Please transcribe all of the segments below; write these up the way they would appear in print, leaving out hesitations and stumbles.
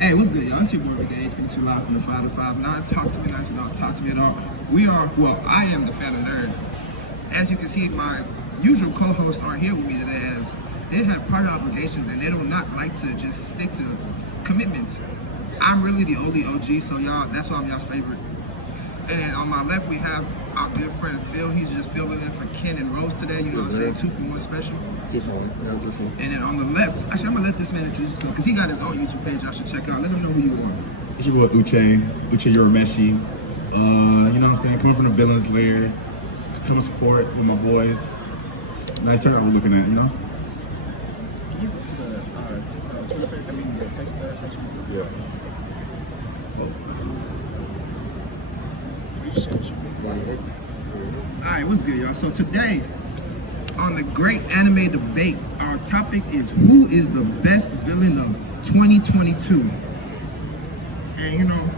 Hey, what's good, y'all? It's your boy, Big H, coming to you live from the 5 to 5. Not talk to me, not talk to me at all. I am the fan of nerd. As you can see, my usual co-hosts aren't here with me today as they have prior obligations and they do not like to just stick to commitments. I'm really the only OG, so y'all, that's why I'm y'all's favorite. And on my left, we have our good friend Phil. He's just filling in for Ken and Rose today. You know what I'm saying? 2 for 1 special. 2 for 1. Yeah, this one. And then on the left, actually, I'm gonna let this man introduce himself because he got his own YouTube page. I should check out. Let him know who you are. It's your boy Uche Urameshi. You know what I'm saying? Coming from the villains lair, come support with my boys. Nice turnout we're looking at, you know? Can you go to the Twitter page? I mean, the text section? Yeah. Alright, what's good, y'all? So today, on the Great Anime Debate, our topic is who is the best villain of 2022? And you know,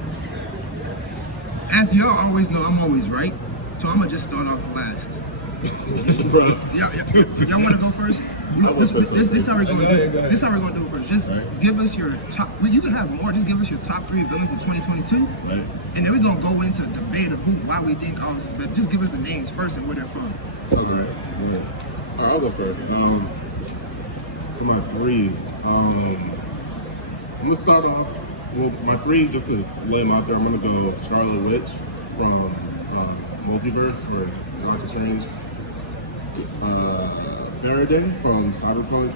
as y'all always know, I'm always right. So I'm gonna just start off last. Y'all wanna go first? This how we're gonna do it. This how we're gonna do it first. Just give us your top. Well, you can have more. Just give us your top 3 villains of 2022, and then we're gonna go into a debate of why we think all this is better. Just give us the names first and where they're from. Okay. Yeah. All right, I'll go first. So my 3. I'm gonna start off. Well, my 3, just to lay them out there, I'm gonna go Scarlet Witch from Multiverse or Doctor Strange. Faraday from Cyberpunk,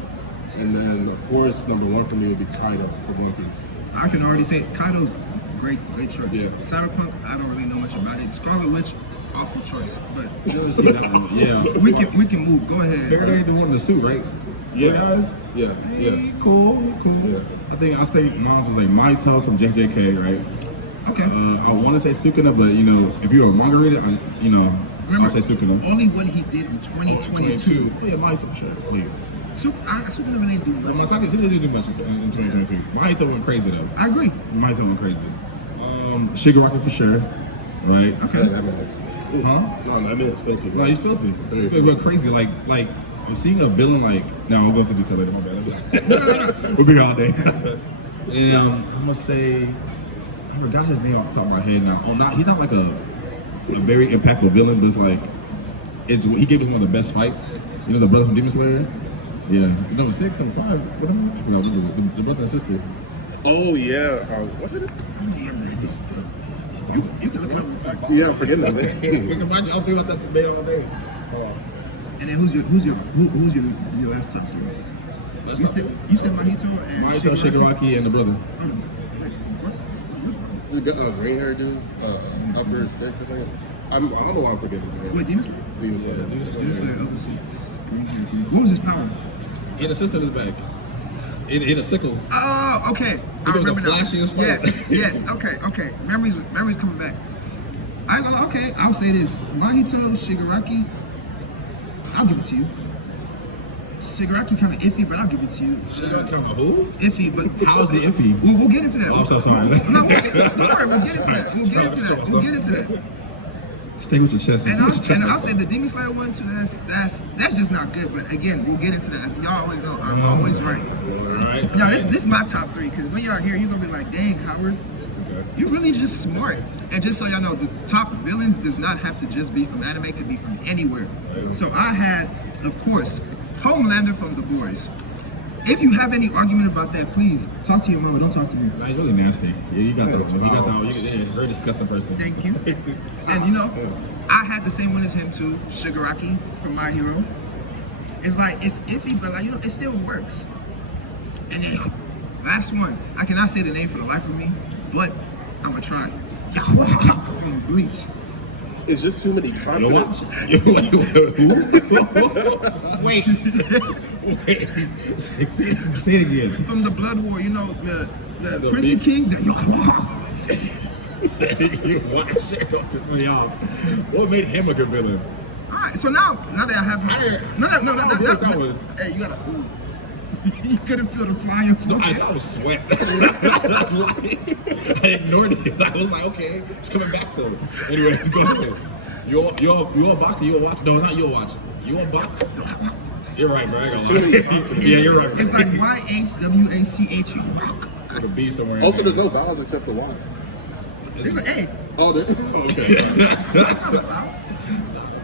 and then of course number 1 for me would be Kaido from One Piece. I can already say Kaido's great choice. Yeah. Cyberpunk, I don't really know much about it. Scarlet Witch, awful choice, but You ever see that one? Yeah. we can move. Go ahead. Faraday the one in the suit, right? Yeah. Guys? Yeah. Hey, cool. Yeah. I think mom's was like Mahito from JJK, right? Okay. I want to say Sukuna, but you know, if you're a manga reader, Remember, I'll say Sukuna. only what he did in 2022. Yeah, Mahito for sure. Yeah. Sukuna really didn't do much. Masaki didn't do much in 2022. Mahito went crazy though. I agree. Mahito went crazy. Shigaraki for sure, right? Okay. Yeah, that man's. Huh? No, that man's filthy. No, he's filthy. But crazy, like I'm seeing a villain like. No, I'll go into detail later. My bad. We'll be here all day. And I'm gonna say, I forgot his name off the top of my head now. He's not like a very impactful villain, but it's like he gave us one of the best fights. You know, the brother from Demon Slayer. Yeah, number 6, number 5. What am I? No, the brother and sister. Oh yeah, what's it? You can look it up. Yeah, I'm forgetting that name. We can imagine. I'll think about that debate all day. And then who's your last top 3? You said Mahito and Mahito, Shigaraki, and the brother. The green hair dude, upper 6, I think. I don't know why I'm forgetting his name. Wait, Demon Slayer? Demon Slayer. Upper 6. What was his power? He had a sister in his back. It a sickles. Oh, okay. I was remember the now. flashiest fight. Yes. Okay. Memories coming back. I ain't gonna lie. Okay, I'll say this: Mahito, Shigaraki. I'll give it to you. Shigaraki kind of iffy, but I'll give it to you. Shigaraki kind of who? Iffy, but How is it iffy? We'll get into that. Oh, I'm so sorry. No, don't worry. We'll get into that. Stay with your chest. And I'll say the Demon Slayer one too. That's just not good. But again, we'll get into that. Y'all always know I'm always right. Right. Yo, this is my top 3 because when y'all here, you're gonna be like, dang, Howard, you're really just smart. And just so y'all know, the top villains does not have to just be from anime; it could be from anywhere. So I had, of course, Homelander from The Boys. If you have any argument about that, please talk to your mama. Don't talk to me. Nah, he's really nasty. Yeah, you got that one. You got that one. Yeah, very disgusting person. Thank you. And you know, I had the same one as him too, Shigaraki from My Hero. It's like, it's iffy, but like, you know, it still works. And then, last one, I cannot say the name for the life of me, but I'm gonna try. From Bleach. It's just too many consonants. Wait. Say it again. From the Blood War, you know, the Prince King. What made him a good villain? All right, so now that I have my no. Hey, you gotta. Ooh. You couldn't feel the flying floor. I thought it was sweat. I ignored it. I was like, okay, it's coming back though. Anyways, go ahead. You're a Bach, you'll watch. No, not you'll watch. You're a Bach. You're right, bro. I ain't gonna lie. Yeah, you're right. It's like YHWACH. with a B somewhere. Also, there's no vowels except the Y. It's an A. Oh, there. Okay. That's not a vowel.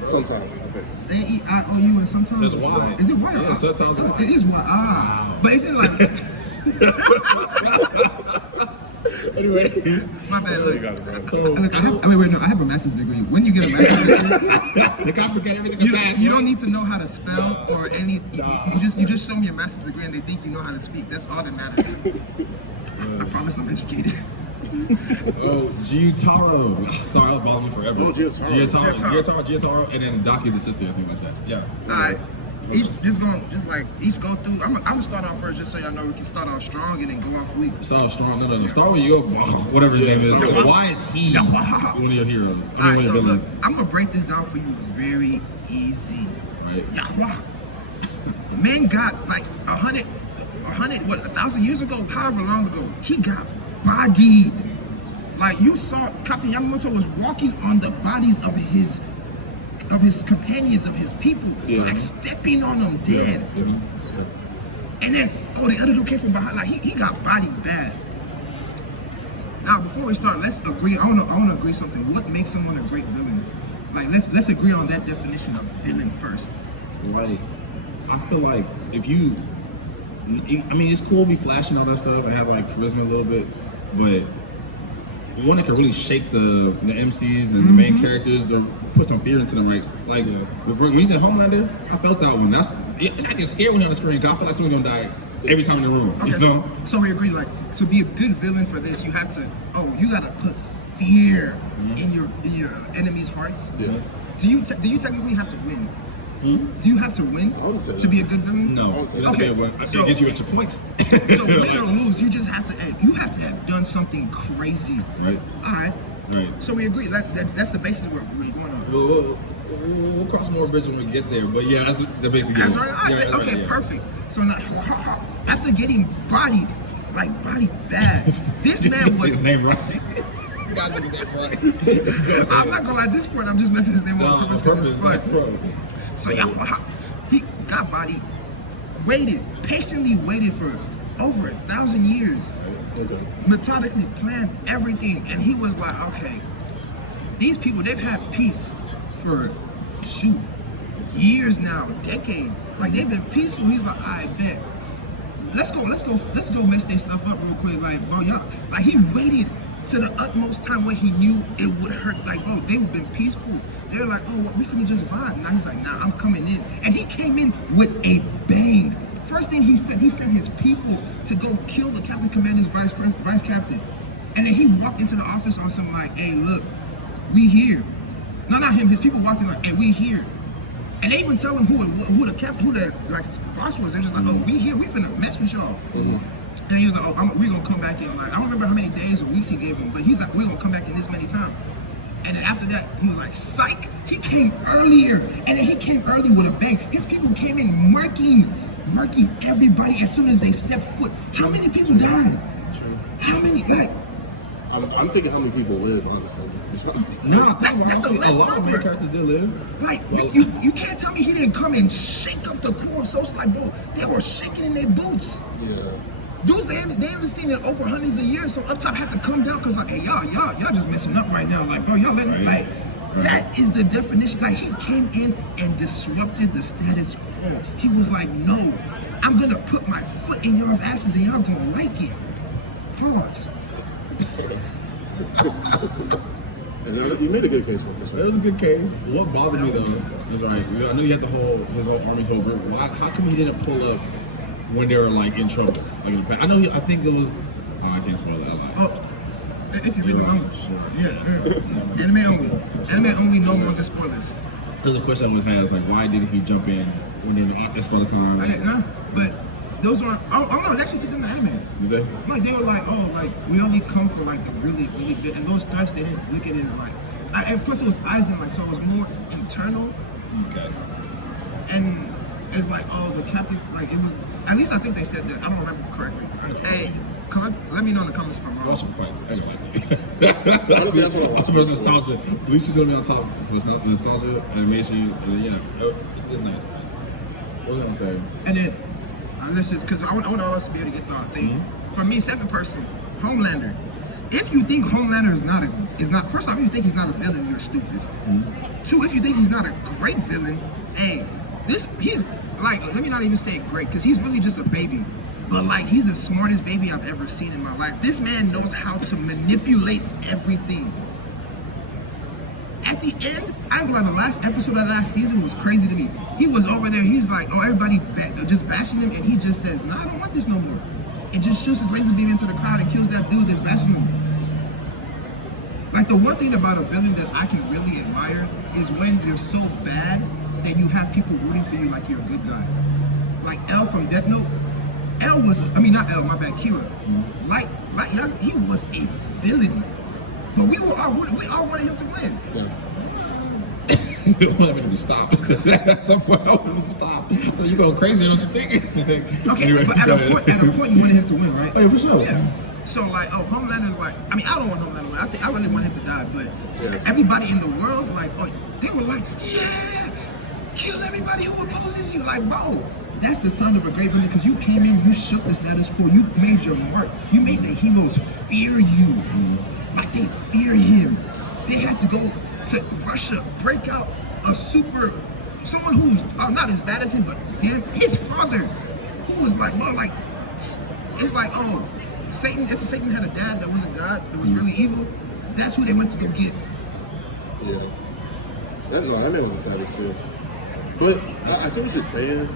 Sometimes. Okay. A-E-I-O-U and sometimes. It says Y. Is it Y? Yeah, sometimes Oh, Y. it is Y. Ah. But is it like. Anyway, My bad. Look, you guys, bro. So, look, I have a master's degree. When you get a master's degree, look, I forget everything fast. you don't need to know how to spell or any. You just show them your master's degree and they think you know how to speak. That's all that matters. I promise I'm educated. Oh, Gyutaro. Sorry, that was bothering me forever. Oh, Gyutaro, and then Daki the sister, I think like that. Yeah. All right. Each go through. I'm gonna start off first, just so y'all know we can start off strong and then go off weak. Start strong. No. Start with your whatever his name is. Why is he one of your heroes? All right, one of so your look, villains. I'm gonna break this down for you very easy. Right. Yahweh. Man got like 1,000 years ago, however long ago, he got bodied. Like you saw, Captain Yamamoto was walking on the bodies of his companions, of his people, like stepping on them dead. Yeah. And then, the other dude came from behind, like he got bodied bad. Now, before we start, let's agree. I wanna agree something. What makes someone a great villain? Like let's agree on that definition of villain first. Right. I feel like if you, I mean, it's cool to be flashing all that stuff and have like charisma a little bit, but one that can really shake the MCs and the main characters, to put some fear into them, right? Like when you said Homelander, I felt that one. I get scared when you're on the screen. 'Cause I feel like someone's gonna die every time in the room. Okay, you know? so we agree. Like to be a good villain for this, you have to. You gotta put fear in your enemies' hearts. Yeah. Do you technically have to win? Do you have to win I would say to be a good villain? No. Okay, It so- gets you extra points. So win or lose, you just have to. You have to have done something crazy. Right. All right. Right. So we agree. That's the basis where we're going on. We'll cross more bridges when we get there, but yeah, that's the basic. That's right. All right. Yeah, Okay, yeah. perfect. So now, after getting bodied bad, this man Say was. his name right. You guys get that right. I'm not gonna lie. At this point, I'm just messing his name on purpose because it's fun. Bro. So he got bodied, patiently waited for over 1,000 years, methodically planned everything, and he was like, okay, these people, they've had peace for years now, decades. Like they've been peaceful. He's like, I bet. Let's go mess their stuff up real quick. Like, bro, y'all, like he waited to the utmost time where he knew it would hurt. Like, bro, they've been peaceful. They're like, oh, we finna just vibe. Now he's like, nah, I'm coming in. And he came in with a bang. First thing he sent his people to go kill the captain commander's vice captain. And then he walked into the office on some like, hey, look, we here. No, not him. His people walked in like, hey, we here. And they even tell him who the boss was. They're just like, oh, we here. We finna mess with y'all. And he was like, oh, we gonna come back in. Like, I don't remember how many days or weeks he gave him, but he's like, we're gonna come back in this many times. And then after that, he was like, psych. He came earlier. And then he came early with a bang. His people came in murking everybody as soon as they stepped foot. How many people died? How many? Like, I'm thinking how many people live, honestly. No, that's a less lot of main number. characters did live. Like, you can't tell me he didn't come and shake up the crew of so it's like, bro, they were shaking in their boots. Yeah. Dudes, they haven't seen it over hundreds of years, so up top had to come down because like, hey, y'all just messing up right now. Like, bro, y'all let me like. That is the definition. Like, he came in and disrupted the status quo. He was like, no, I'm gonna put my foot in y'all's asses and y'all gonna like it. Pause. You made a good case for it. It was a good case. What bothered me though is I knew you had his whole army whole group. How come he didn't pull up when they were like in trouble? Like in the past? I think it was. Oh, I can't spoil it. If you really want to. Yeah. Anime only, no longer spoilers. There's a question I was asked, like, why didn't he jump in when they were at this point of time? No, but those aren't. Oh no, they actually said in the anime. Did they? Like they were like, oh, like we only come for like the really, really big, and those threats they didn't look at it as like, and plus it was Aizen, like so it was more internal. Okay. And it's like, oh, the captain, like it was. At least I think they said that. I don't remember correctly. Hey, let me know in the comments if I'm wrong. Watch the fights. Anyways. Honestly, that's what I watched. For nostalgia. Bleach gonna be on top for nostalgia, animation, and yeah, it's nice. What was I gonna say? And then let's just, because I want us to be able to get the thing. for me, second person, Homelander. If you think Homelander is not first off, if you think he's not a villain, you're stupid. Two, if you think he's not a great villain, hey, he's like, let me not even say great, because he's really just a baby. But like, he's the smartest baby I've ever seen in my life. This man knows how to manipulate everything. At the end, I ain't gonna lie, the last episode of last season was crazy to me. He was over there, he's like, oh, everybody just bashing him, and he just says, nah, I don't want this no more. And just shoots his laser beam into the crowd and kills that dude that's bashing him. Like, the one thing about a villain that I can really admire is when you're so bad that you have people rooting for you like you're a good guy. Like L from Death Note. Not L, my bad, Kira. Like he was a villain. But we all wanted him to win. We don't want him to stop. At some point, I want him to stop. You go crazy, don't you think? Okay, anyway, but at a point you wanted him to win, right? Oh, yeah, for sure. Yeah. So like, Homelander's like, I don't want Homelander to win. I really want him to die, but everybody in the world, like, they were like, yeah, kill everybody who opposes you. Like, bro, that's the son of a great villain, because you came in, you shook the status quo, you made your mark, you made the heroes fear you. Like, they fear him. They had to go to Russia, break out someone who's not as bad as him, but damn, his father, who was like, well, like, it's like, Satan, if Satan had a dad that was a god, that was really evil, that's who they went to go get. Yeah. That man was a savage too. But I see what you're saying.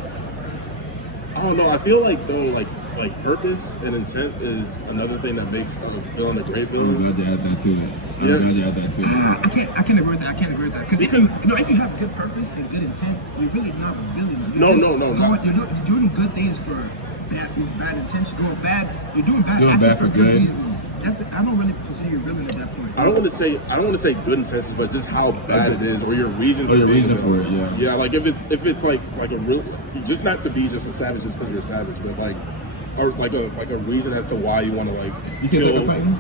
I don't know, I feel like though, like purpose and intent is another thing that makes a villain a great villain. I'm glad you add that too. I can't agree with that. Because if you have good purpose and good intent, you're really not a villain. No. You're doing good things for bad intention. You're doing bad actions for good reasons. I don't really consider you a villain at that point. I don't want to say good intentions, but just how bad it is, or your reason for it. Yeah. Yeah, like if it's like a real, just not to be just a savage just because you're a savage, but like a reason as to why you want to like. You see Attack on Titan?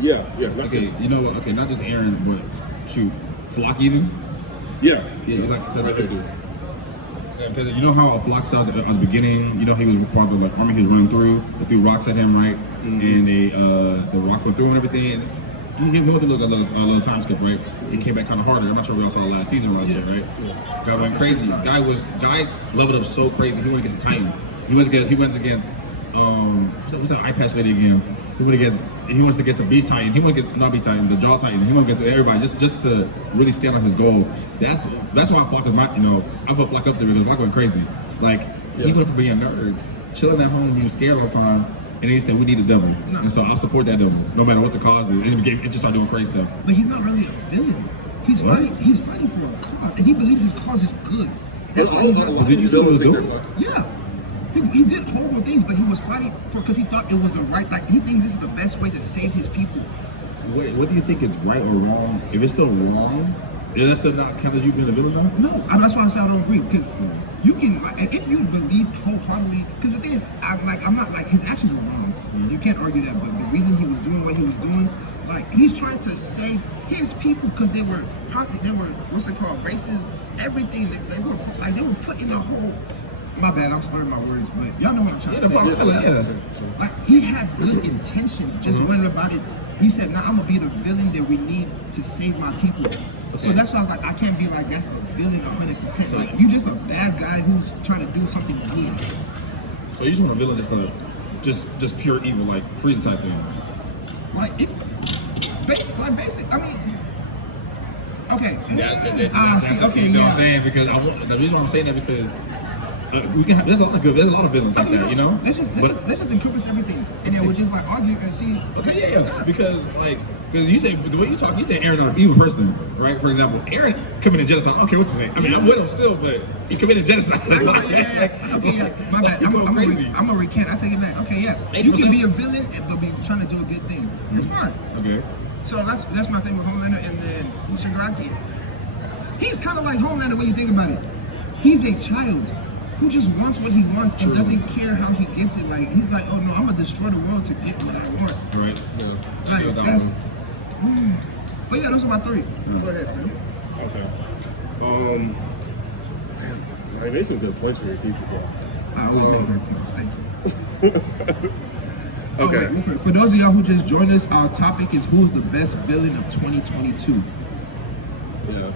Yeah. Okay, not just Aaron, but shoot, Flock even. Yeah. It's like because you know how Flock saw at the beginning, he was part of the army he was running through. They threw rocks at him, right? And the rock went through and everything. And he went through a little time skip, right? It came back kind of harder. I'm not sure we all saw the last season right? Yeah. Guy went crazy. Guy leveled up so crazy. He went against a Titan. He went against what's that eye patch lady again? He went against the Beast Titan. He went against not Beast Titan, the Jaw Titan. He went against everybody just to really stand on his goals. That's why Flock is I put Flock up there because Flock went crazy. Like he went from being a nerd, chilling at home, being scared all the time, and he said we need a devil. No. And so I'll support that devil, no matter what the cause is. And it just started doing crazy stuff. But he's not really a villain. He's fighting for a cause, and he believes his cause is good. That's why did you see what he was doing? Yeah. He did horrible things, but he was fighting because he thought it was the right, like he thinks this is the best way to save his people. Wait, what do you think is right or wrong? If it's still wrong, is that still not count as you being a villain now? No, that's why I say I don't agree, because you can, if you believe wholeheartedly, because the thing is, I'm not like, his actions were wrong. You can't argue that, but the reason he was doing what he was doing, like he's trying to save his people because they were what's it called, racist, everything. They were put in a whole. My bad, I'm slurring my words, but y'all know what I'm trying to say. Like, he had good intentions, just went about it. He said, nah, I'm gonna be the villain that we need to save my people. Okay. So that's why I was like, I can't be like, that's a villain 100%. So, like, you just a bad guy who's trying to do something good. So you just want a villain just pure evil, like Frieza type thing? Like, basic, I mean, okay. See, that's what I'm saying, because the reason why I'm saying that because there's a lot of villains like that, Let's just encompass everything, and then we'll just like argue and see. Okay, yeah. Because you say the way you talk, you say Aaron not an evil person, right? For example, Aaron committed genocide. Okay, what you say? I mean, I'm with him still, but he committed genocide. Okay, yeah. My bad. I'm gonna recant. I take it back. Okay, yeah. You can be a villain, but be trying to do a good thing. That's fine. Okay. So that's my thing with Homelander, and then Shigaraki. He's kind of like Homelander when you think about it. He's a child who just wants what he wants and doesn't care how he gets it. Like, he's like, oh no, I'm gonna destroy the world to get what I want. Right. Yeah. Like, that's. But yeah, those are my three. Go ahead, man. Okay. I made some good points for your people. I always make good points. Thank you. Okay. Wait, for those of y'all who just joined us, our topic is who's the best villain of 2022. Yeah.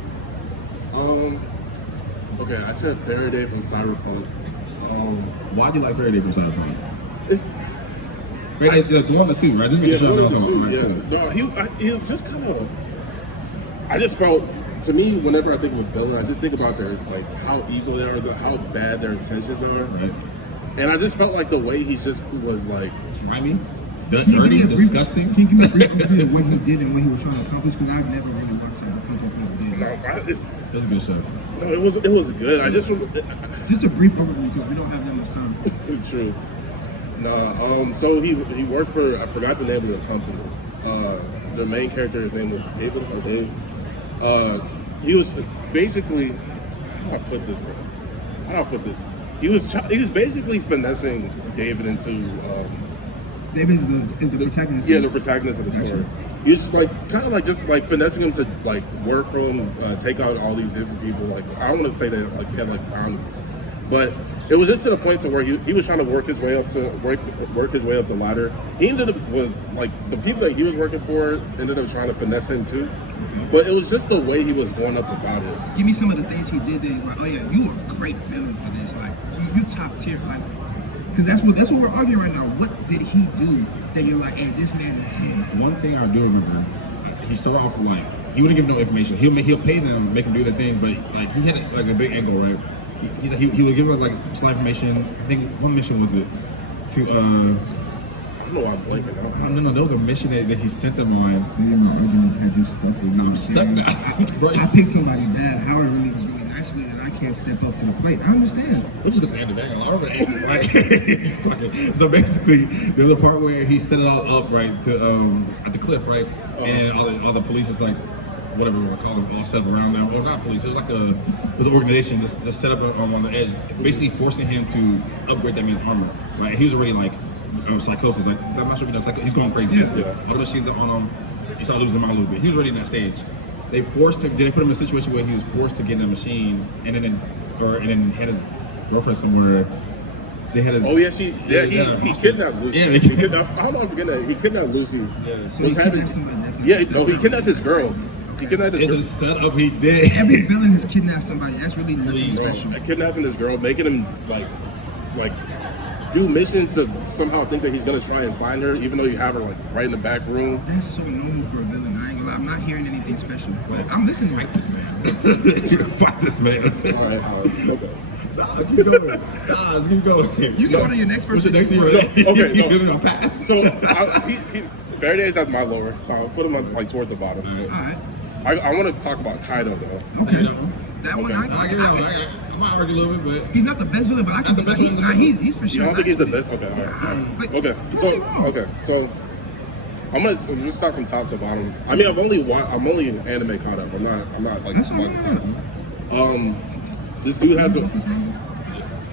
Okay, I said Faraday from Cyberpunk. Why do you like Faraday from Cyberpunk? It's Faraday, the one in the suit, right? Just make yeah, sure the I'm suit, talking about. yeah. No, he was just kind of. I just felt, to me, whenever I think of a villain, I just think about their how evil they are, how bad their intentions are, Right. and I just felt like the way he just was like. Slimy, dirty, disgusting. Can you give me a brief overview of what he did and what he was trying to accomplish? Because I've never really watched Cyberpunk. No, That's a good show. no, it was good. I just Just a brief overview because we don't have that much time. true. No, so he worked for, I forgot the name of the company. The main character's name was David or Dave. He was basically, how do I put this? He was basically finessing David into. David is the protagonist. Yeah, the protagonist of the story. He's just finessing him to work for him, take out all these different people. Like, I don't want to say that he had boundaries, but it was just to the point to where he was trying to work his way up the ladder. He ended up the people that he was working for ended up trying to finesse him too. But it was just the way he was going up about it. Give me some of the things he did there. He's like, oh yeah, you are a great villain for this. Like, you top tier. Like, because that's what we're arguing right now. What did he do that you're like, hey, this man is him? One thing I do remember, he started off with he wouldn't give no information. He'll pay them, make them do their thing, but he had a big angle, right? He would give her slight information. I think one mission was it to I don't know why I'm blanking out. no, there was a mission that he sent them on. Maybe my argument had you stuck with me. I'm stuck now. I picked somebody bad. Howard really was really nice with it, and I can't step up to the plate. I understand. Let's just go to Andy Daniel. I remember Andy, right? So basically, there was a part where he set it all up, right, to at the cliff, right? And all the police is whatever we want to call them, all set up around them. Well, not police. It was an organization just set up on the edge, basically forcing him to upgrade that man's armor, right? And he was already psychosis. I'm not sure if you know, he's going crazy. Yeah. All the machines on him. He started losing mind a little bit. He was already in that stage. They forced him. They put him in a situation where he was forced to get in a machine, and then had his girlfriend somewhere. They had his. Oh yeah, he kidnapped Lucy. Yeah, he kidnapped. How am I forgetting that? He kidnapped Lucy. Yeah. So he kidnapped somebody. He kidnapped his girl. He kidnapped his girl. It's a setup he did. Every villain has kidnapped somebody. That's really nothing special. Kidnapping his girl, making him do missions to somehow think that he's gonna try and find her, even though you have her right in the back room. That's so normal for a villain. I ain't gonna lie. I'm not hearing anything special, but I'm listening. Fight this man. Fight this man. All right, okay. Keep going. Let's keep going. You can go to your next person. What's your next hero? Okay, You no. give him a pass. So Faraday's at my lower, so I'll put him towards the bottom. All right. I want to talk about Kaido though. Okay. You know? That one, Okay. I give it. I might argue a little bit, but he's not the best villain, but I can Not the best villain in the he's for sure. You don't think he's the nice. best? Okay, all right. But Okay, don't get me wrong. so I'm gonna start from top to bottom. I mean, I'm only an anime caught up. I'm not like That's somebody. fine. This dude has a. What's his name?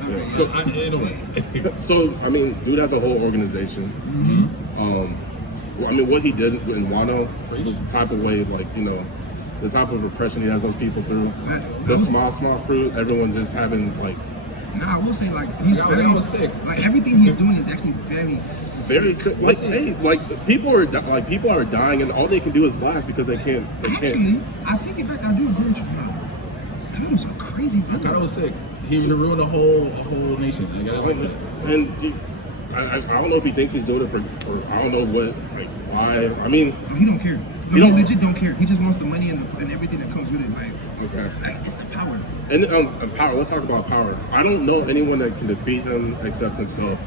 Yeah, so in a way. so I mean, dude has a whole organization. I mean, what he did in Wano, the type of way, the type of repression he has those people through. The small fruit, everyone's just having Nah, I will say he's That very was sick. everything he's doing is actually very very sick. People are dying, and all they can do is laugh because they can't. Actually, I take it back. I do agree with you. Kaido's a crazy villain. Kaido was sick. He ruined a whole nation. I gotta like that. And I don't know if he thinks he's doing it for I don't know what why. I mean, He don't care. He No, don't- he legit don't care. He just wants the money and everything that comes with it. okay. It's the power. And power. Let's talk about power. I don't know anyone that can defeat him except himself.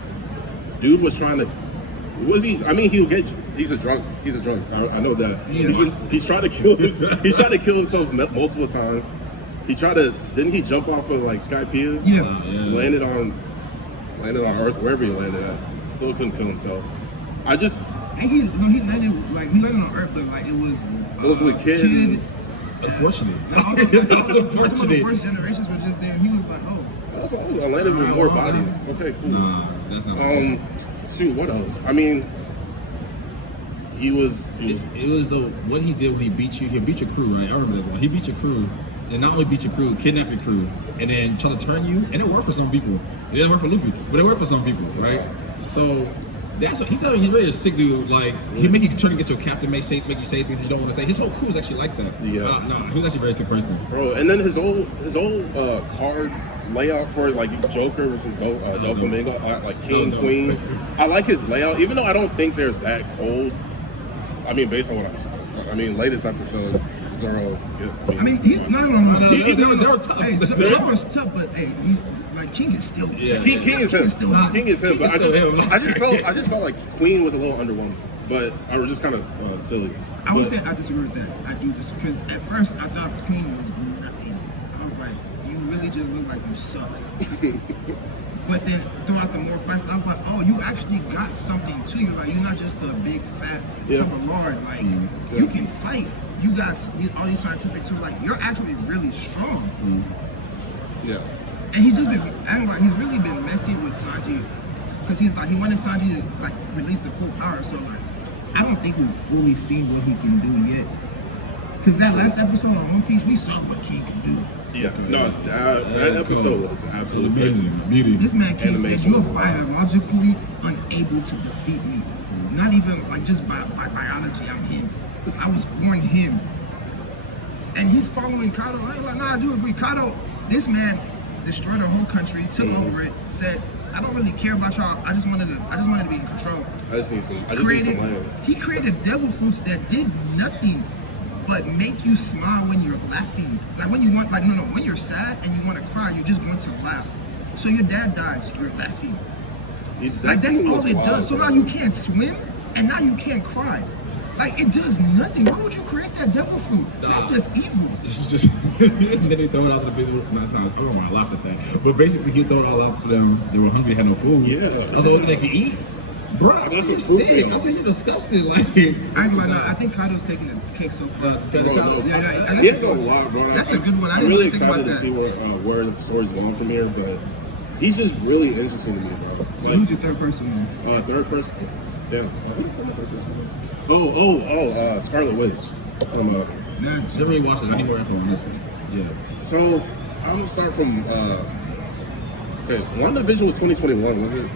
Dude was trying to. Was he? I mean, he's a drunk. He's a drunk. I know that. He's trying to kill himself. He's trying to kill himself multiple times. He tried to. Didn't he jump off of Skypiea? Yeah. Landed on Earth, wherever he landed at. Still couldn't kill himself. And he landed on Earth, but it was with Kid. Unfortunately. Some of the first generations were just there. And he was like, oh. That's all. I landed with more bodies. Okay, cool. Nah, that's not. Shoot, what else? I mean, he was. It was what he did when he beat you. He beat your crew, right? I remember this one. He beat your crew, and not only beat your crew, kidnapped your crew, and then try to turn you. And it worked for some people. It didn't work for Luffy, but it worked for some people, right? So That's what he's really a sick dude. Like he make you turn against your captain, make you say things you don't want to say. His whole crew is actually like that. Yeah. No, he was actually a very sick person. Bro, and then his old card layout for like Joker, which is Doflamingo, like King, Queen. I like his layout, even though I don't think they're that cold. I mean, based on what I'm saying. I mean, latest episode, Zoro. I mean, he's no. They're tough. Hey, Zoro's tough, but hey, like King is still. Yeah. King is him. Still hot. King is him. But I just felt like Queen was a little underwhelming, but I was just kind of silly. I would say I disagree with that. I do this because at first I thought Queen was nothing. I was like, you really just look like you suck. But then throughout the more fights, I was like, oh, you actually got something to you. Like you're not just a big fat lord. Like you can fight. You got all these scientific tools. Like you're actually really strong. Yeah. And he's just been, he's really been messy with Sanji, because he wanted Sanji to release the full power. So like, I don't think we've fully seen what he can do yet. Because that last episode on One Piece, we saw what King can do. Yeah, no, that episode was absolutely amazing. This man King said, "You are biologically unable to defeat me. Not even like just by biology, I'm him. I was born him." And he's following Kaido. I do agree. Kaido, this man destroyed our whole country, took over it, said, "I don't really care about y'all. I just wanted to be in control." I just need some land. He created devil fruits that did nothing but make you smile when you're laughing. Like when you want, when you're sad and you want to cry, you're just going to laugh. So your dad dies, you're laughing. That's all it does. So now you can't swim, and now you can't cry. Like it does nothing. Why would you create that devil fruit? That's just evil. This is just and then they throw it out to the people. No, it's not. I don't know why I laughed at that. But basically, he threw it all out to them. They were hungry, had no food. Yeah, that's all they could eat. Bro, that's you're sick. I said you're disgusting. Like, I think Kaido's taking the cake so far. He has a lot, bro. That's a good one. I'm really excited to see where the story's going from here. But he's just really interesting to me, bro. So who's your third person then? Third person. Damn. Scarlet Witch. Never really watched it. I need more info on this one. Yeah. So I'm gonna start from. WandaVision was 2021, was it?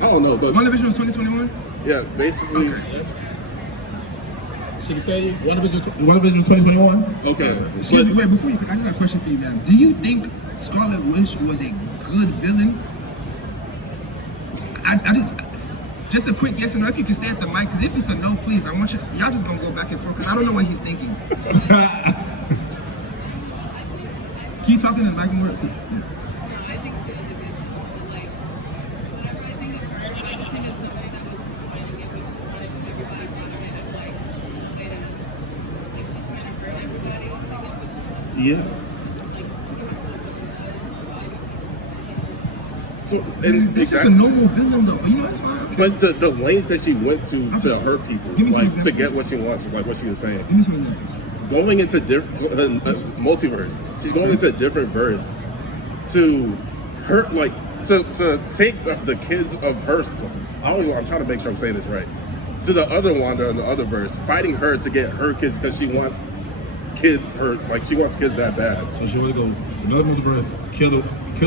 I don't know, but WandaVision was 2021. Yeah, basically. Okay. She can tell you. WandaVision 2021. Okay. Wait, before you, I got a question for you, man. Do you think Scarlet Witch was a good villain? Just a quick yes or no. If you can stay at the mic, because if it's a no, please, I want y'all just gonna go back and forth, because I don't know what he's thinking. Can you talk in the mic more? Yeah. So, and it's just a normal villain, though. But you know, that's fine. But the lengths that she went to hurt people, like to get what she wants, like what she was saying. Give me some examples. Going into different multiverse, she's going into a different verse to hurt, like to take the kids of her. I'm trying to make sure I'm saying this right. To the other Wanda in the other verse, fighting her to get her kids because she wants kids hurt, like she wants kids that bad. So she want to go another multiverse, kill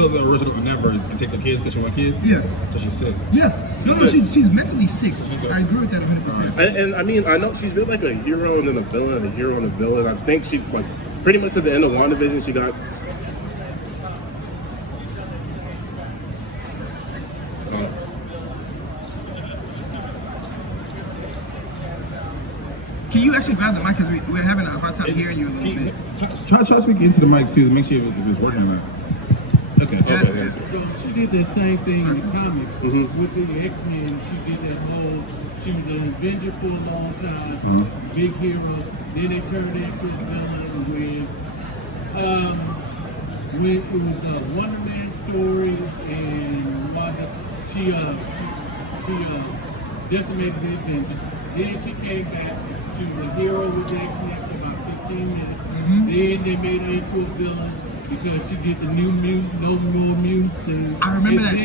the original in that verse and take the kids because she wants kids? Yeah. So she's sick. Yeah. She's mentally sick. I agree with that 100%. And I mean, I know she's been like a hero and then a villain, a hero and a villain. I think she, like, pretty much at the end of WandaVision, she got. Can you actually grab the mic, because we're having a hard time hearing you a little bit. Try speaking into the mic too to make sure if it's working or not. Okay. So she did that same thing in the comics with the X-Men. She did that whole. She was an Avenger for a long time, big hero. Then they turned her into a villain when it was a Wonder Man story, and she decimated the Avengers. Then she came back. She was a hero with the X-Men for about 15 minutes. Then they made her into a villain because she did the no more mutants thing. I remember that.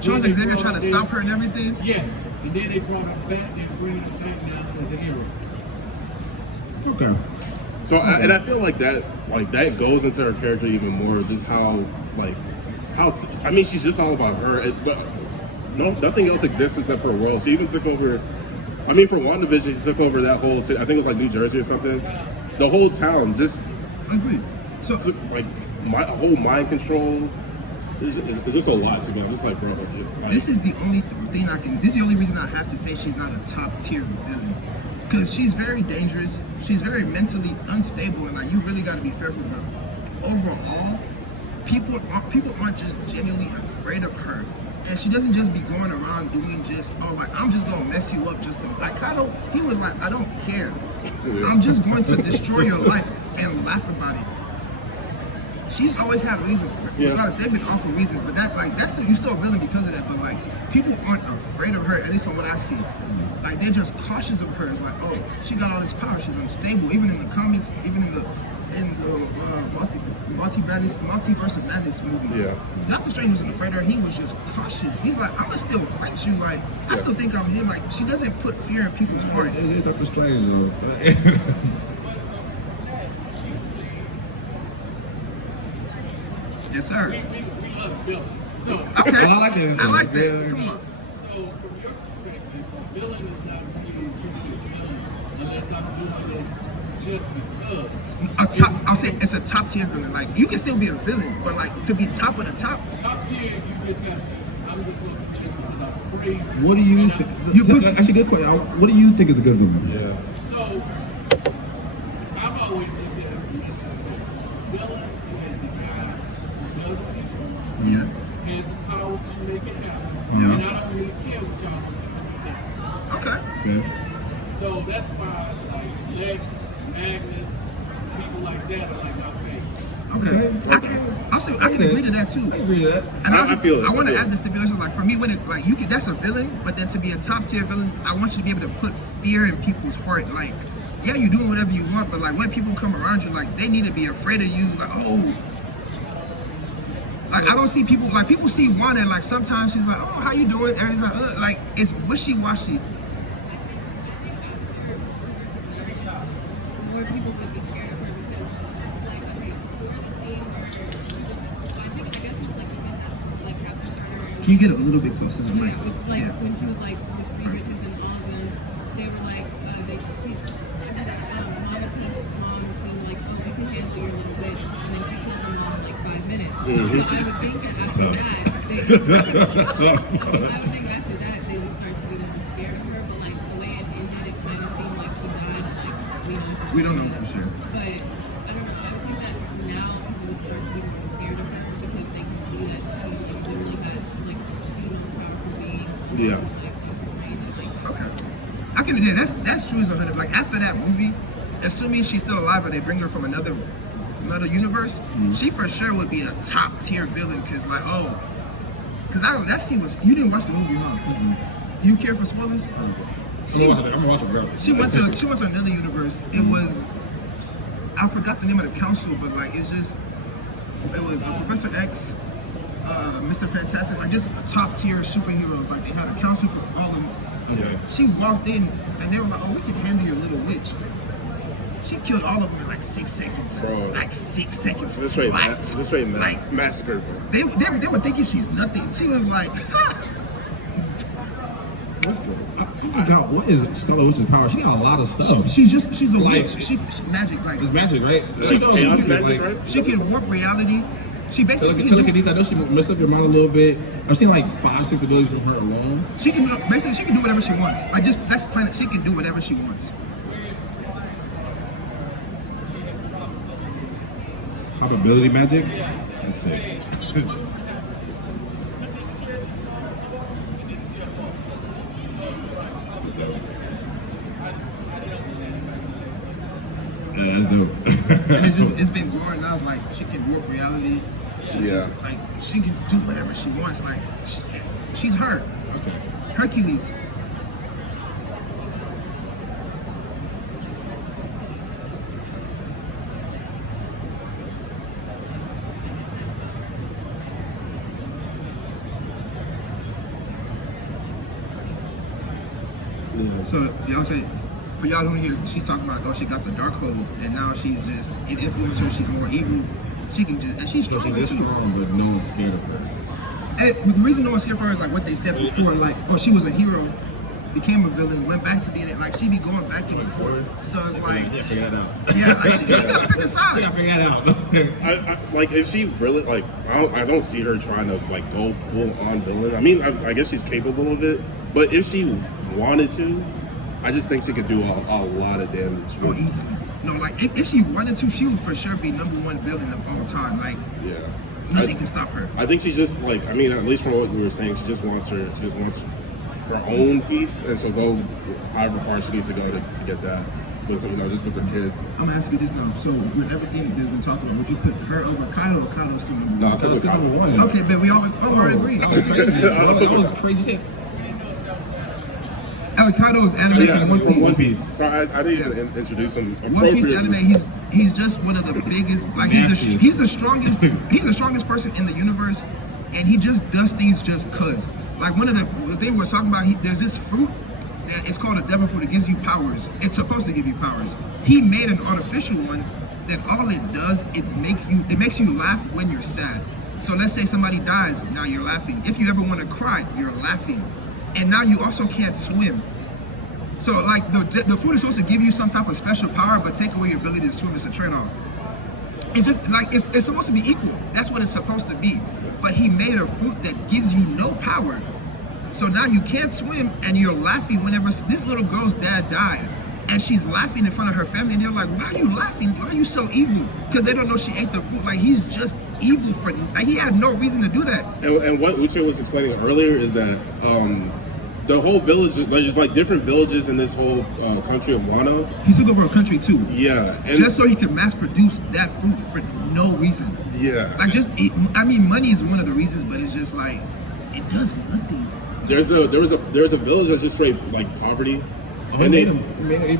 Charles Xavier trying to stop her and everything. Yes. And then they brought her back and bring her back now as a hero. Okay. So and I feel like that goes into her character even more. Just how I mean, she's just all about her. But nothing else exists except her world. She even took over. I mean, for WandaVision, she took over that whole city. I think it was like New Jersey or something. The whole town just. Agreed. So like my whole mind control. It's just a lot to go. Just like, bro. Like, this is the only thing I can. This is the only reason I have to say she's not a top tier villain, because she's very dangerous. She's very mentally unstable, and like you really got to be careful about. Overall, people aren't just genuinely afraid of her, and she doesn't just be going around doing just like I'm just gonna mess you up just to like he was like I don't care. Yeah. I'm just going to destroy your life and laugh about it. She's always had reasons. Regardless, they've been awful reasons, but you still a villain because of that. But like, people aren't afraid of her, at least from what I see. Like, they're just cautious of her. It's like, oh, she got all this power. She's unstable. Even in the comics, even in the multiverse of Madness movie. Yeah. Doctor Strange wasn't afraid of her. He was just cautious. He's like, I'm gonna still fight you. Like, I still think I'm him. Like, she doesn't put fear in people's heart. It's Doctor Strange though. Yes, sir. We love Bill. So, okay. I like that. I like that. Come on. So, from your perspective, a villain is not really a true villain unless I'm doing this just because. I'll say it's a top tier villain. Like, you can still be a villain, but like to be top of the top. Top tier, you just got. I'm just looking at this because I'm crazy. What do you think? Actually, good question. What do you think is a good villain? Yeah. So, I've always looked at it from this perspective. Villain is the guy who does it. Yeah. Has the power to make it happen. Yeah. And I don't really care what y'all do. Okay. Okay. So that's why, like, Lex, Magnus, people like that are like my favorite. Okay. I can agree to that too. I agree to that. And I feel it. I want to add the stipulation. Like for me, when it like that's a villain, but then to be a top tier villain, I want you to be able to put fear in people's heart. Like, yeah, you're doing whatever you want, but like when people come around you, like they need to be afraid of you. Like, oh. Like I don't see people like people see Wanda and like sometimes she's like, oh, how you doing? And it's like it's wishy-washy. More people would be scared of her because, like, okay, before the scene where I guess it's like even after Carter. Can you get a little bit closer to the mic? When she was like with Reed Richards and all of them, they were like, she had a monarchist mom saying like, oh, we can handle your little bitch, and then she killed them all in like 5 minutes. So I would think that after that, they would start to be more scared of her. But like the way it ended, it kind of seemed like she died. Like We don't know for sure. But I don't know. I think that now people would start to be more scared of her because they can see that she like literally got like the most powerful being. Yeah. Okay. I can do that. That's true as 100. Like after that movie, assuming she's still alive, or they bring her from another universe, she for sure would be a top tier villain. Cause like cause that scene was you didn't watch the movie, huh? You care for spoilers? I'm gonna watch it, bro. She went to another universe. It was I forgot the name of the council, but like it was Professor X, Mr. Fantastic, like just top tier superheroes. Like they had a council for all of them. Yeah. She walked in and they were like, "Oh, we can handle your little witch." She killed all of them in like 6 seconds. Bro. Like 6 seconds. This right Like, massacre. they were thinking she's nothing. She was like, I forgot what is Scarlet Witch's power. She got a lot of stuff. she's a Like- witch. She magic. Like It's magic, right? She Like, knows she it's can, magic, like, right? she can warp reality. She basically telekinesis. I know she messed up your mind a little bit. I've seen like 5-6 abilities from her alone. she can basically she can do whatever she wants. Like just that's the planet. She can do whatever she wants. Probability magic. Let's see. Yeah, that's dope. And it's been growing now. It's like she can warp reality. She can do whatever she wants. Like she's her. Okay. Hercules. So y'all say, for y'all who hear, she's talking about, oh, she got the dark hold, and now she's just it influenced her. She's more evil. She can just, and she's So strong she's too. strong, but no one's scared of her. the reason no one's scared for her is like what they said before, like, oh, she was a hero, became a villain, went back to being it. Like, she be going back and forth. So it's like, Yeah, figure that out. yeah, like, she gotta pick a side. Yeah, figure that out. I like if she really like I don't see her trying to like go full on villain. I mean, I guess she's capable of it, but if she wanted to, I just think she could do a lot of damage. Oh, easily. No, like if she wanted to, she would for sure be #1 villain of all time. Like, Yeah. nothing can stop her. I think she's just like, I mean, at least from what we were saying, she just wants her own piece, and so go however far she needs to go to get that. With, just with her kids. I'm gonna ask you this now. So with everything that's been talked about, would you put her over Kylo or Kylo still #1? No, I So said it's with still Kylo. #1. Okay, but we all agreed. That was crazy. That was crazy shit. Kylo is animated Yeah, from One Piece. So I didn't even introduce him. One Piece anime, he's just one of the biggest. Like he's the strongest. He's the strongest person in the universe, and he just does things just cause. Like one of the thing we're talking about, there's this fruit that it's called a devil fruit. It gives you powers. It's supposed to give you powers. He made an artificial one that all it does is it makes you laugh when you're sad. So let's say somebody dies, now you're laughing. If you ever want to cry, you're laughing, and now you also can't swim. So like the food is supposed to give you some type of special power, but take away your ability to swim. It's a trade-off. It's just like it's supposed to be equal. That's what it's supposed to be. But he made a fruit that gives you no power. So now you can't swim, and you're laughing whenever this little girl's dad died, and she's laughing in front of her family, and they're like, "Why are you laughing? Why are you so evil?" Because they don't know she ate the fruit. Like, he's just evil for. Like, he had no reason to do that. And what Uche was explaining earlier is that the whole village, there's like different villages in this whole country of Wano. He took over a country too. Yeah, and Just so he could mass produce that fruit for no reason. yeah, Like I mean, money is one of the reasons, but it's just like it does nothing. there's a village that's just straight like poverty. He made him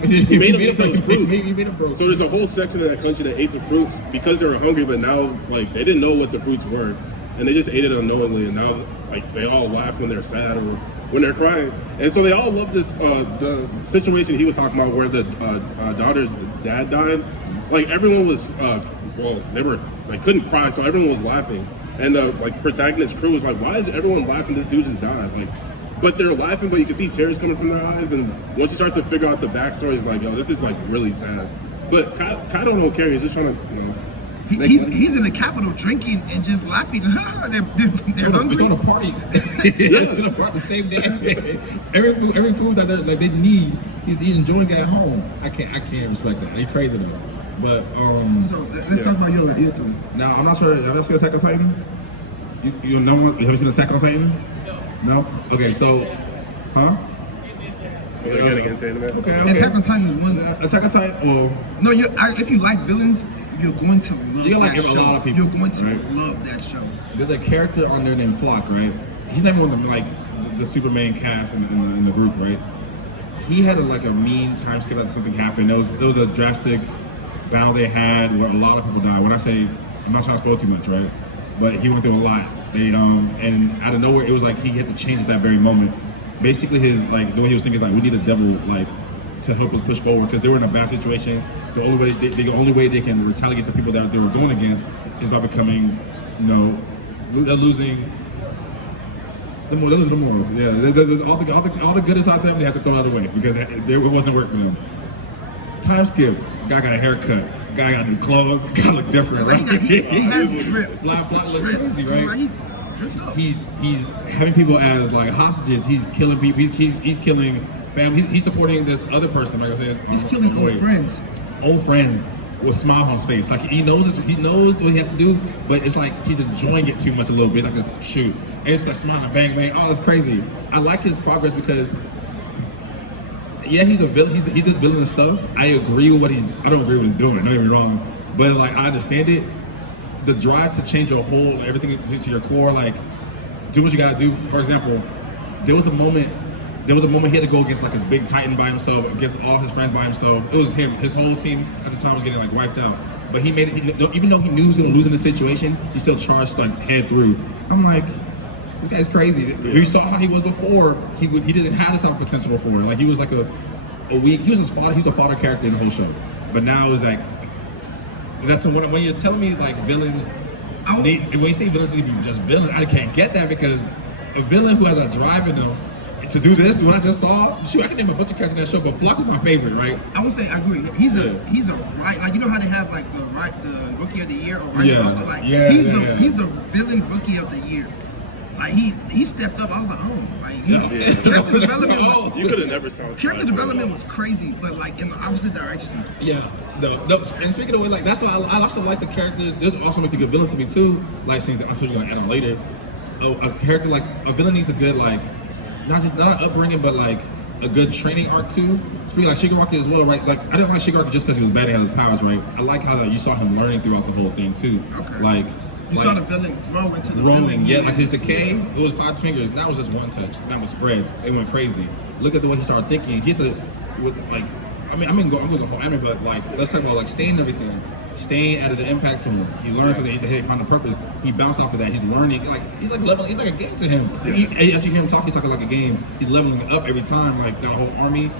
eat those fruits. He made him broke. So there's a whole section of that country that ate the fruits because they were hungry, but now like they didn't know what the fruits were, and they just ate it unknowingly, and now like they all laugh when they're sad or when they're crying, and so they all love this the situation he was talking about where the daughter's dad died. Like everyone was they were like couldn't cry, so everyone was laughing, and the like protagonist crew was like, why is everyone laughing? This dude just died. Like, but they're laughing, but you can see tears coming from their eyes, and once you start to figure out the backstory, it's like, yo, this is like really sad. But Kaido don't care. He's just trying to, He's in the capital drinking and just laughing. They're hungry. We're throwing a party. Yes, to the party the same day. Every food that they need, he's enjoying at home. I can't respect that. He's crazy though. But So let's talk about your three. now I'm not sure. Have you seen Attack on Titan? You know? Have you seen Attack on Titan? No. Okay, so, huh? they're getting into it. Okay. Attack on Titan is one. Attack on Titan. Well, No, if you like villains, you're going to love You like that a show. lot of people, You're going to right? love that show. there's a character on there named Flock, right? He's never one of the like the Superman cast in the group, right? He had a mean time skip that something happened. It was a drastic battle they had where a lot of people died. When I say, I'm not trying to spoil too much, right? But he went through a lot. They and out of nowhere, it was like he had to change at that very moment. Basically, his the way he was thinking is like, we need a devil to help us push forward because they were in a bad situation. The only way they can retaliate the people that they were going against is by becoming, they're losing. The morals. Yeah, all the goodness out there, they have to throw it away because it wasn't working for them. Time skip. Guy got a haircut. Guy got new clothes. Guy look different, right? He has drip. Fly look crazy, Like, right? he dripped up. He's having people as like hostages. He's killing people. He's killing family. He's supporting this other person. Like I said, He's killing old friends. Old friends with a smile on his face. Like he knows what he has to do, but it's like he's enjoying it too much a little bit. Like just shoot, and it's like smiling, bang bang. Oh, it's crazy. I like his progress because. Yeah, he's a villain. He does villain stuff. I agree with I don't agree with what he's doing. Don't get me wrong, but it's like I understand it. The drive to change your whole everything to your core, like do what you gotta do. For example, there was a moment he had to go against like his big Titan by himself, against all his friends by himself. It was him. His whole team at the time was getting like wiped out. But he made it. Even though he knew he was gonna lose in the situation, he still charged like head through. I'm like, this guy's crazy. Yeah. We saw how he was before. He didn't have this type of potential before. Like he was like a weak. He was a fodder character in the whole show. But now it's like that's when you're telling me like villains. when you say villains need to be just villains, I can't get that because a villain who has a drive in them to do this, the one I just saw, shoot, I can name a bunch of characters in that show, but Flock is my favorite, right? I would say I agree. He's a right, like, you know how they have like the rookie of the year or right? Yeah. Also, like Yeah, he's the villain rookie of the year. Like he stepped up. I was like, oh, like character development. You could have never sounded. Character development was crazy, but like in the opposite direction. Yeah. And speaking of it, like that's why I also like the characters. This also makes a good villain to me too. Like things that I'm totally gonna add on later. A character like a villain needs a good like. Not an upbringing, but like a good training arc too. Speaking like Shigaraki as well, right? Like I didn't like Shigaraki just because he was bad and had his powers, right? I like how you saw him learning throughout the whole thing too. Okay. Like you saw the villain grow into the villain. Yeah, like his decay. It was 5 fingers. That was just one touch. That was spreads. It went crazy. Look at the way he started thinking. He hit with like. I'm gonna go whole anime, but like let's talk about like staying and everything. Staying added an impact to him. He learned something that he found a purpose. He bounced off of that. He's learning. He's like leveling. It's like a game to him. Yeah. As you hear him talk, he's talking like a game. He's leveling up every time. Like got a whole army,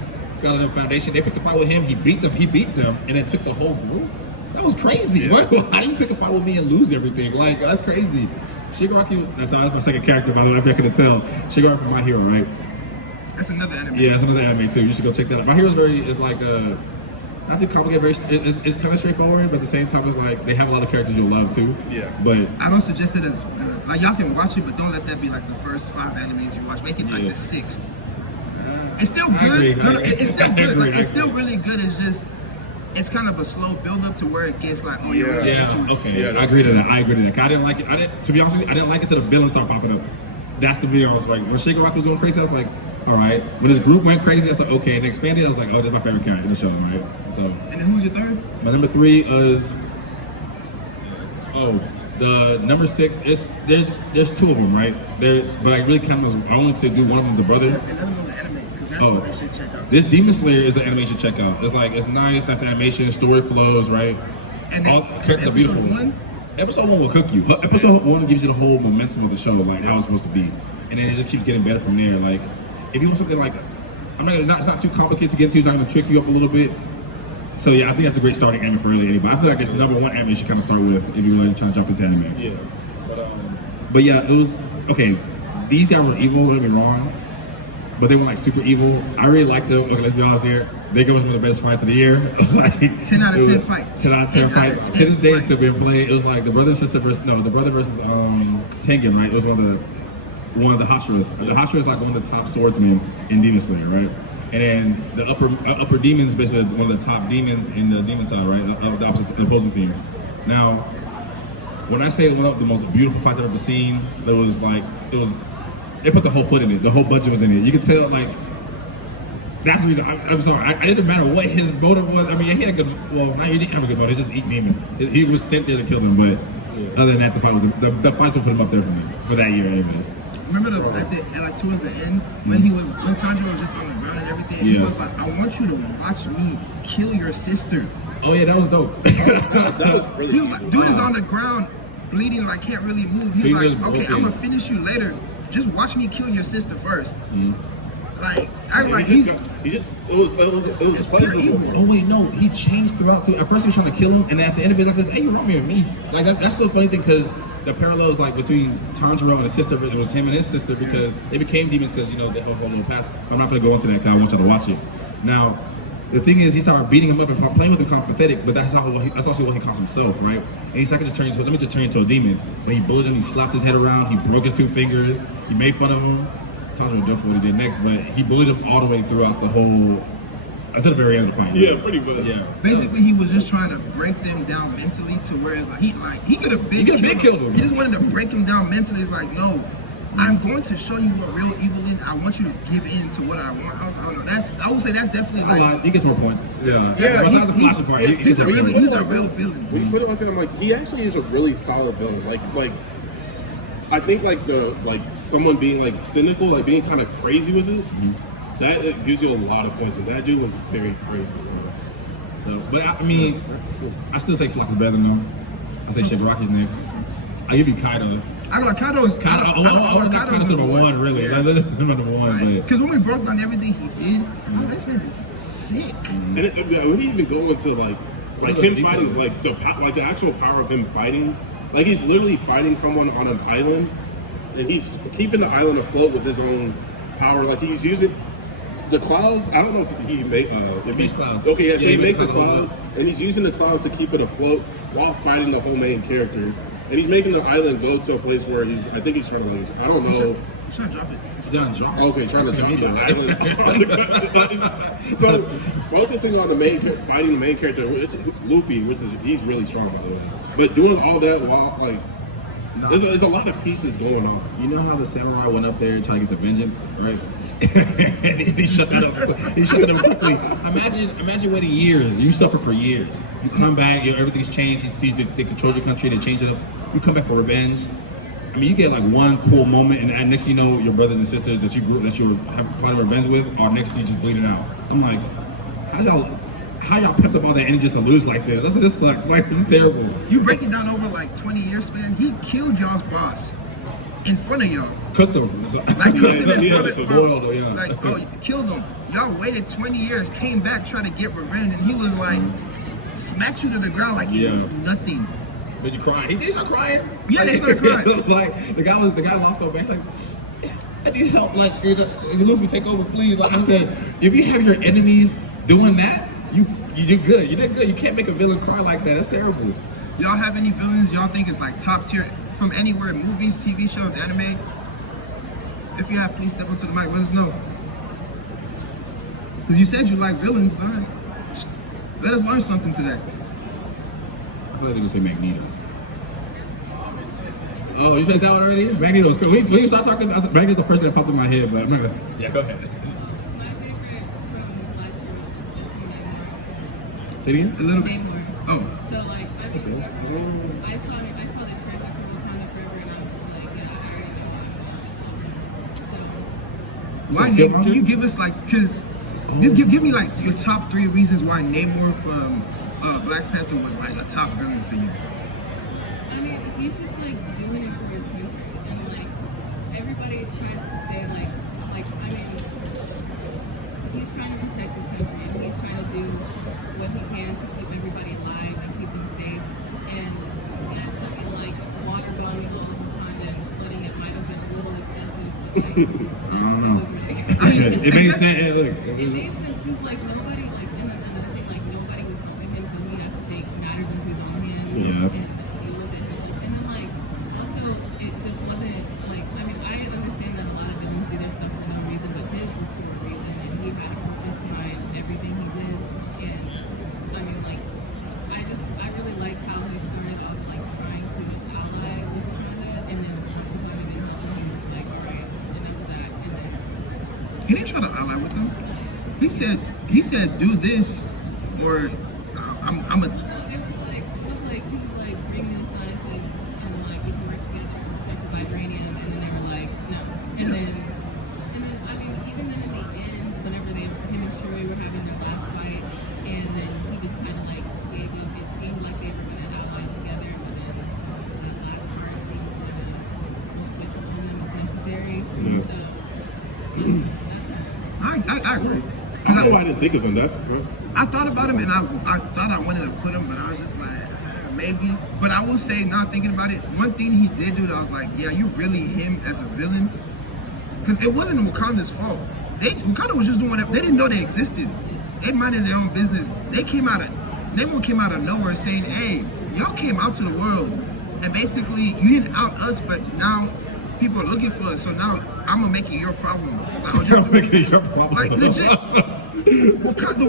got a foundation. They picked a fight with him. He beat them, and then took the whole group. That was crazy. Yeah. How do you pick a fight with me and lose everything? Like that's crazy. Shigaraki. That's my second character, by the way. If I couldn't tell, Shigaraki from My Hero, right? That's another anime. Yeah, that's another anime too. You should go check that out. My Hero's is like not too complicated. It's kind of straightforward, but at the same time, it's like they have a lot of characters you'll love too. Yeah. But I don't suggest it as like y'all can watch it, but don't let that be like the first 5 animes you watch. Make it like the 6th. It's still good. It's still good. Like it's still really good. It's just it's kind of a slow build up to where it gets like okay. I agree to that. I didn't like it. To be honest with you, I didn't like it till the villains start popping up. That's to be honest. Like when Shigaraki was going crazy, I was like, all right. When this group went crazy, I was like, okay. And expanded, I was like, oh, that's my favorite character in the show, right? So. And then who's your third? My number 3 is. The number 6 is there's 2 of them, right? But I really kind of I wanted to do one of them, the brother. And none of them the anime, because that's what they should check out. This Demon Slayer is the anime you should check out. It's like it's nice, that's animation, story flows, right? And all episode beautiful. 1. Episode 1 will cook you. Episode 1 gives you the whole momentum of the show, like how it's supposed to be, and then it just keeps getting better from there. Like if you want something like, it's not too complicated to get into. It's not going to trick you up a little bit. So yeah, I think that's a great starting anime for really anybody. I feel like it's the number 1 anime you should kind of start with if you're really trying to jump into anime. Yeah. But yeah, it was okay. These guys were evil. Don't get me wrong, but they were like super evil. I really liked them. Okay, let's be honest here. They go with one of the best fights of the year. Like 10 out of 10 fights. 10 out of 10 fights. To this day, it's still being played. It was like the brother and sister versus Tengen, right? It was one of the Hashiras. The Hashira is like one of the top swordsmen in Demon Slayer, right? And then the upper demons, basically one of the top demons in the demon side, right? The opposing team. Now, when I say one of the most beautiful fights I've ever seen, they put the whole foot in it. The whole budget was in it. You could tell, like, that's the reason. I'm sorry. It didn't matter what his motive was. I mean, he had a good. Well, he didn't have a good motive. He just eat demons. He was sent there to kill them. But other than that, the fights will put him up there for me for that year, anyways. Remember towards the end when when Tanjiro was just on the ground and everything. He was like, "I want you to watch me kill your sister." Oh yeah, that was dope. That was really. He was like, "Dude is on the ground, bleeding, like can't really move." He's like, "Okay, I'm gonna finish you later. Just watch me kill your sister first." Like it was pleasurable. Oh wait, no, he changed throughout too. At first he was trying to kill him, and at the end of it, like, "Hey, you're wrong with me." Like that's the funny thing, because the parallels like between Tanjiro and his sister, it was him and his sister because they became demons because they have a whole little past. I'm not gonna go into that because I want you to watch it. Now, the thing is, he started beating him up and playing with him kind of pathetic, but that's also what he calls himself, right? And he's like, let me just turn into a demon. But he bullied him, he slapped his head around, he broke his 2 fingers, he made fun of him. Tanjiro did for what he did next, but he bullied him all the way throughout the whole. Until the very end of the fight. Yeah, pretty much. Yeah. Basically, he was just trying to break them down mentally to where it's like he could have been killed him. He just wanted to break him down mentally. It's like, no, I'm going to show you what real evil is. I want you to give in to what I want. I don't know. I would say that's definitely like. He gets more points. Yeah. He's a real villain. When you put it like that, I'm like, he actually is a really solid villain. Like. I think someone being like cynical, like being kind of crazy with it. That gives you a lot of points, and that dude was very crazy. So, but I mean, I still say Flock is better than them. I say Shigaraki's next. I give you Kaido. I got Kaido. I want Kaido to number 1, really. Yeah. Number 1. Because when we broke down everything he did, this man is sick. And when he even go into like him fighting, like the actual power of him fighting, Like he's literally fighting someone on an island, and he's keeping the island afloat with his own power. Like he's using the clouds. I don't know if he makes clouds. Okay, yeah, so he makes the clouds, clouds, and he's using the clouds to keep it afloat while fighting the whole main character. And he's making the island go to a place where I think he's trying to lose. I don't know. He's trying to drop it. Done drop. Okay, trying to drop the island. So focusing on fighting the main character, it's Luffy, he's really strong by the way. But doing all that while like there's a lot of pieces going on. You know how the samurai went up there and tried to get the vengeance, right? And he shut that up. He shut it up quickly. Imagine waiting years. You suffer for years. You come back, everything's changed. They control your country. They change it up. You come back for revenge. I mean, you get like one cool moment, and next thing you know, your brothers and sisters that you have plotting revenge with are next to you just bleeding out. I'm like, how y'all picked up all that energy just to lose like this? This sucks. Like, this is terrible. You break it down over like 20 years span. He killed y'all's boss in front of y'all. Cooked them. Like, cooked him in front of boiled, yeah. Like, oh, you killed him. Y'all waited 20 years, came back, tried to get revenge, and he was like, smacked you to the ground like it was nothing. Did you cry? He did start crying. Yeah, they started crying. Like the guy lost so bad. Like, I need help. Like, Luffy, take over, please. Like I said, if you have your enemies doing that, you did good. You did good. You can't make a villain cry like that. That's terrible. Y'all have any villains y'all think is like top tier from anywhere? Movies, TV shows, anime? If you have, please step up to the mic. Let us know. Because you said you like villains, all right? Let us learn something today. I feel like they're gonna say Magneto. Oh, you said that one already? Magneto's cool. When you start talking, Magneto's the person that popped in my head, but I'm not gonna. Yeah, go ahead. My favorite from last year was Say it again? A little bit. Namor. Oh. So like, I mean, I saw the trailer for Wakanda Forever, and I was just like, yeah, I already know. So. Why Namor? Can you give us like, cause just give me like your top 3 reasons why Namor from Black Panther was like a top villain for you. I mean, he's just like doing it for his country, and like everybody tries to say like I mean, he's trying to protect his country, and he's trying to do what he can to keep everybody alive and keep them safe. And yes, something like waterbombing all of Wakanda and flooding it might have been a little excessive. But, like, I don't know. I mean, It made sense. Look, it made sense because like nobody like another thing like nobody was helping him, so he has to take matters into his own hands and deal with it himself. And then like also it just wasn't like I mean I understand that a lot of villains do their stuff for no reason, but his was for a reason, and he had a purpose behind everything he did. And I mean like I really liked how he started off like trying to ally with Wakanda, and then once Wakanda didn't help him, he was like, all right, enough of that, and then. He didn't try to ally with them. He said do this or I'm a. Well, it was like he was like bringing in scientists and like we can work together to protect the vibranium, and then they were like no, and then I mean even then in the end whenever him and Shuri were having their last fight, and then he just kind of like gave up. It seemed like they were going to ally together, but then that last part seemed to switch on them if necessary. So I agree. I don't know why I didn't think of him. That's I thought about him and I thought I wanted to put him, but I was just like, maybe. But I will say, not thinking about it, one thing he did do that I was like, yeah, you really him as a villain? Because it wasn't Wakanda's fault. Wakanda was just doing whatever. They didn't know they existed. They minded their own business. They came out of nowhere saying, hey, y'all came out to the world and basically you didn't out us, but now people are looking for us. So now I'm gonna make it your problem. You're making your problem. Like legit. Wakanda,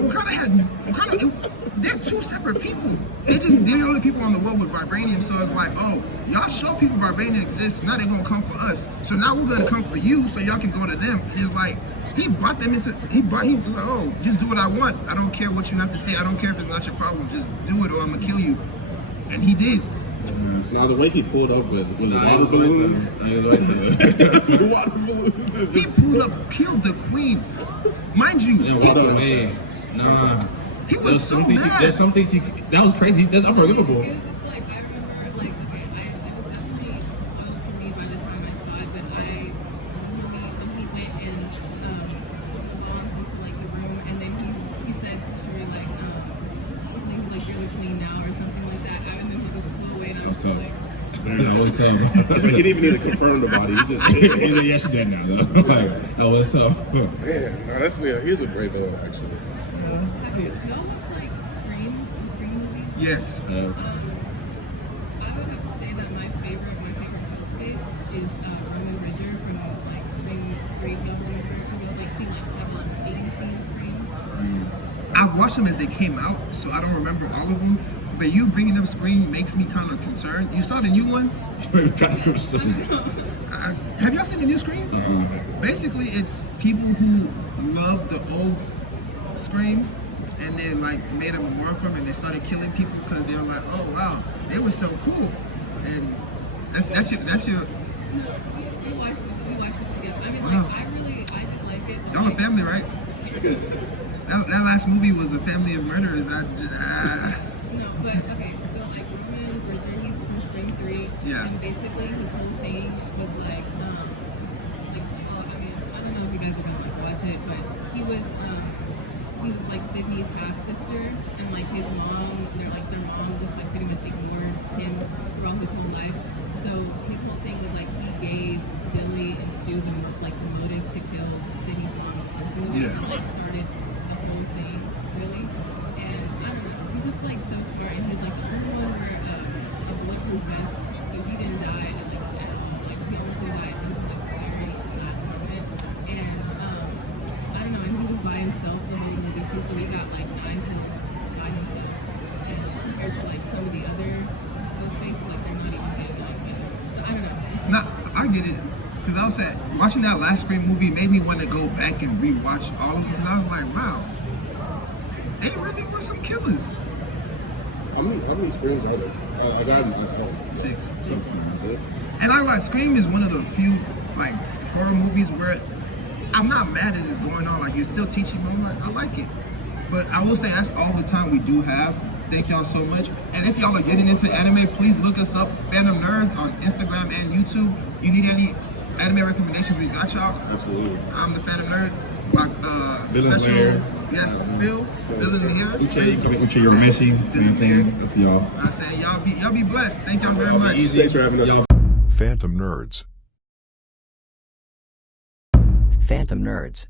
they're 2 separate people. They're the only people on the world with vibranium. So it's like, oh, y'all show people vibranium exists. Now they're gonna come for us. So now we're gonna come for you, so y'all can go to them. And it's like he brought them into. He was like, oh, just do what I want. I don't care what you have to say. I don't care if it's not your problem. Just do it, or I'm gonna kill you. And he did. Now the way he pulled up with the water balloons, the water balloons. He pulled up, killed the queen. Mind you, walked away. Nah. He was so mad. There's some things that was crazy. That's unforgivable. It was just like I remember like okay, it was definitely spoiled for me by the time I saw it, but when he went and bombed into like the room, and then he said to Shuri like his name was like you're the queen now or something like that. I remember this flew away and I was tough. like was tough. He didn't even need to confirm the body. He just did. Yeah, she dead now though. Like, that was tough. Man, no, he's a great villain actually. Have you all watched like the Scream movies? Yes. I would have to say that my favorite Ghostface is Roman Bridger from like Scream 3 Double Murder. Like seen like have on seen Scream. I've watched them as they came out, so I don't remember all of them. But you bringing up Scream makes me kind of concerned. You saw the new one? Have y'all seen the new Scream? Basically, it's people who love the old Scream, and they like made a memorial from it, and they started killing people because they were like, oh wow, they were so cool. And that's your. We watched it together. I mean, Wow. like, I did like it. But Y'all a like, family, right? That last movie was a family of murderers. No, but okay, so like Roman Bridger, he's from Scream 3. Yeah. And basically his whole thing was like, I mean, I don't know if you guys are gonna like watch it, but he was like Sydney's half sister, and like his mom, their mom just like pretty much ignored him throughout his whole life. So his whole thing was like he gave Billy and Stu the motive to kill Sydney's mom in the first movie. Yeah. And like started the whole thing, really. And I don't know, he's just like so smart, and he's like the only one where a bulletproof vest, so he didn't die at all. Like he also died into the very last moment. And I don't know, and he was by himself the whole movie too, so he got like 9 kills by himself. And compared to like some of the other Ghostfaces, like they're not even getting like that. So I don't know. Nah, I get it. Because I was saying, watching that last Scream movie made me want to go back and rewatch all of them. Because I was like, wow, they really were some killers. How many Screams are there? I got 6. 6. And I like Scream is one of the few like horror movies where I'm not mad at it's going on. Like you're still teaching me. I'm like, I like it. But I will say that's all the time we do have. Thank y'all so much. And if y'all are getting into anime, please look us up, Phantom Nerds on Instagram and YouTube. You need any anime recommendations? We got y'all. Absolutely. I'm the Phantom Nerd. Like Villain special, Lair. yes, Phil, Villain here. Uche Yoromeshi, same thing. That's y'all. I say y'all be blessed. Thank y'all very much. Thanks for having us. Y'all Phantom Nerds. Phantom Nerds.